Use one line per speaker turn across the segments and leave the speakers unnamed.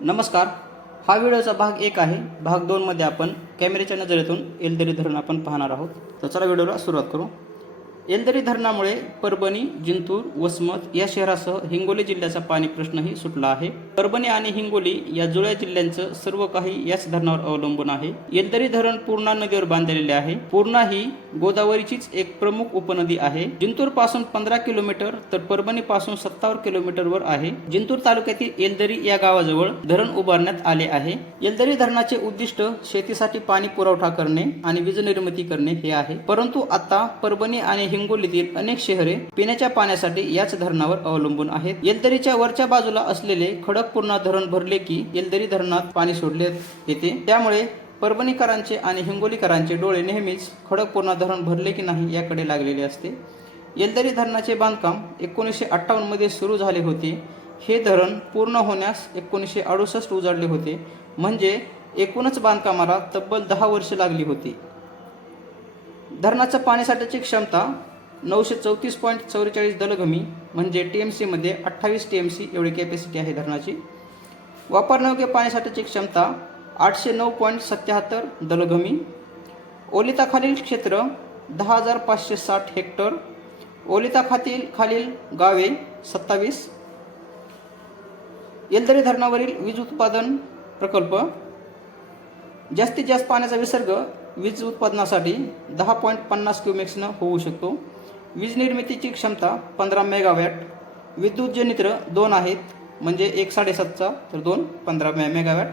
नमस्कार. हा व्हिडिओचा भाग एक आहे. भाग दोनमध्ये आपण कॅमेऱ्याच्या नजरेतून एलदरी धरण आपण पाहणार आहोत. तर चला व्हिडिओला सुरुवात करू. एलदरी धरणामुळे परभणी जिंतूर वसमत या शहरासह हिंगोली जिल्ह्याचा पाणी प्रश्नही सुटला आहे. परभणी आणि हिंगोली या जुळ्या जिल्ह्यांचं सर्व काही याच धरणावर अवलंबून आहे. येलदरी धरण पूर्णा नदीवर बांधलेले आहे. पूर्णा ही गोदावरीचीच एक प्रमुख उपनदी आहे. जिंतूरपासून पंधरा किलोमीटर तर परभणी पासून सत्तावन्न किलोमीटरवर आहे. जिंतूर तालुक्यातील एलदरी या गावाजवळ धरण उभारण्यात आले आहे. येलदरी धरणाचे उद्दिष्ट शेतीसाठी पाणी पुरवठा करणे आणि वीज निर्मिती करणे हे आहे. परंतु आता परभणी आणि हिंगोलीतील अनेक शहरे पिण्याच्या पाण्यासाठी याच धरणावर अवलंबून आहेत. येलदरीच्या वरच्या बाजूला असलेले खडकपूर्णा धरण भरले की येलदरी धरणात पाणी सोडले येते. त्यामुळे परभणीकरांचे आणि हिंगोलीकरांचे डोळे नेहमीच खडकपूर्णा धरण भरले की नाही याकडे लागलेले असते. येलदरी धरणाचे बांधकाम एकोणीसशे अठ्ठावन्नमध्ये सुरू झाले होते. हे धरण पूर्ण होण्यास एकोणीसशे अडुसष्ट उजाडले होते. म्हणजे एकूणच बांधकामाला तब्बल दहा वर्षे लागली होती. धरणाचं पाणीसाठ्याची क्षमता नऊशे चौतीस पॉईंट चौवेचाळीस दलघमी म्हणजे टी एम सीमध्ये अठ्ठावीस टी एम सी एवढी कॅपॅसिटी आहे धरणाची. वापरण्यायोग्य पाण्यासाठीची क्षमता आठशे नऊ पॉईंट सत्याहत्तर दलघमी ओलिताखालील क्षेत्र दहा हजार पाचशे साठ हेक्टर. ओलिताखातील खालील गावे सत्तावीस. येलदरी धरणावरील वीज उत्पादन प्रकल्प. जास्तीत जास्त पाण्याचा विसर्ग वीज उत्पादनासाठी दहा पॉईंट पन्नास क्युमेक्सनं होऊ शकतो. वीज निर्मितीची क्षमता पंधरा मेगावॅट विद्युत जनित्र दोन आहेत म्हणजे एक साडेसातचा तर दोन पंधरा मे मेगावॅट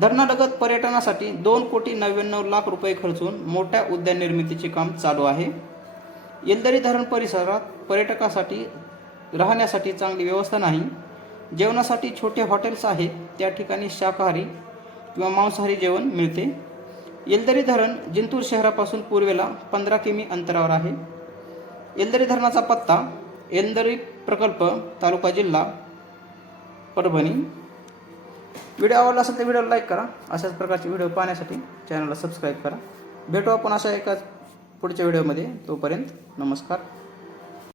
धरणालगत पर्यटनासाठी दोन कोटी नव्याण्णव लाख रुपये खर्चून मोठ्या उद्यान निर्मितीचे काम चालू आहे. येलदरी धरण परिसरात पर्यटकासाठी राहण्यासाठी चांगली व्यवस्था नाही. जेवणासाठी छोटे हॉटेल्स आहेत त्या ठिकाणी शाकाहारी किंवा मांसाहारी जेवण मिळते. येलदरी धरण जिंतूर शहरापासून पूर्वेला पंधरा किमी अंतरावर आहे. येलदरी धरणाचा पत्ता येलदरी प्रकल्प तालुका जिल्हा परभणी. व्हिडिओ आवडला असेल तर व्हिडिओला लाईक करा. अशाच प्रकारचे व्हिडिओ पाहण्यासाठी चॅनलला सबस्क्राईब करा. भेटू आपण अशा एका पुढच्या व्हिडिओमध्ये. तोपर्यंत नमस्कार.